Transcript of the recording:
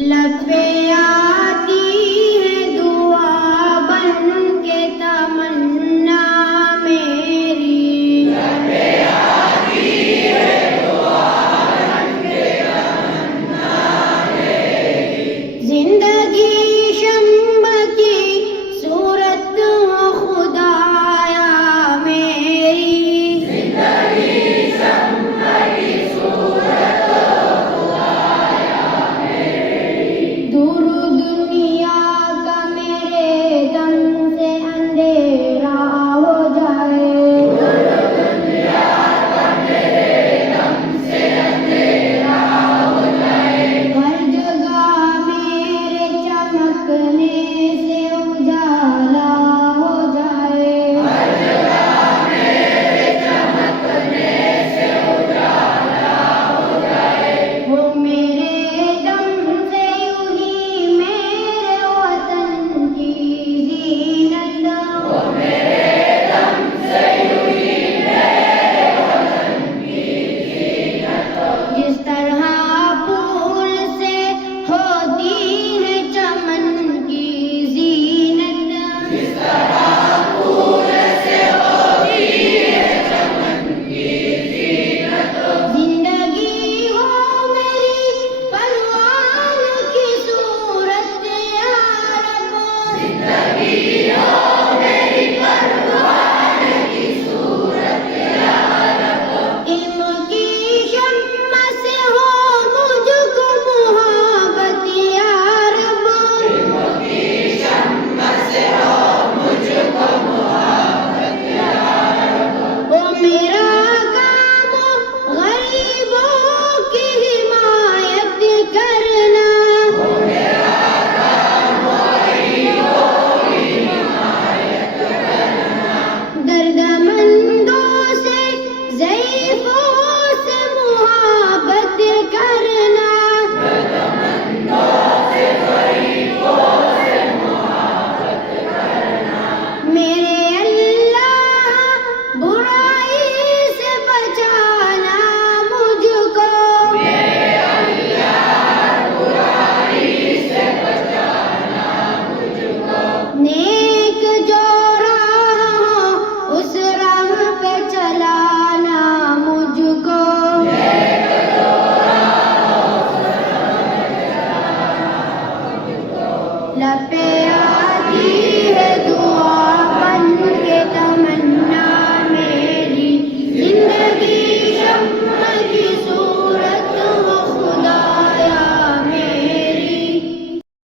لب پہ آتی ہے دعا بن کے تمنا میری، لب پہ آتی ہے دعا بن کے تمنا میری، زندگی شمع کی صورت ہو خدایا میری، زندگی شمع کی صورت ہو خدایا میری، دور دنیا کا میرے دم سے اندھیرا ہو جائے، دور دنیا کا میرے دم سے اندھیرا ہو جائے، ہر جگہ میرے چمکنے سے اجالا ہو جائے، ہر جگہ میرے چمکنے سے اجالا ہو جائے، وہ میرے دم سے یوں ہی میرے وطن کی زینت، وہ میرے دم سے یوں ہی میرے وطن کی زینت، جس طرح پھول سے ہوتی ہے چمن کی زینت، جس طرح پھول سے ہوتی ہے چمن کی زینت، زندگی ہو میری پروان کی صورت یا رب، زندگی ہو میری پروان کی صورت یا رب، علم کی شمع سے ہو مجھ کو محبت یا رب، علم کی شمع سے ہو مجھ کو محبت یا رب، او میرا کام غریبوں کی حمایت کرنا، او میرا کام غریبوں کی حمایت کرنا، درد مندوں سے ضعیفوں سے محبت کرنا، درد مندوں سے ضعیفوں سے محبت کرنا، میرے اللہ برائی سے بچانا مجھ کو، میرے اللہ برائی سے بچانا مجھ کو، نیک جو راہ ہو اس راہ پہ چلانا مجھ کو، نیک جو راہ ہو اس راہ پہ چلانا مجھ کو، لب پہ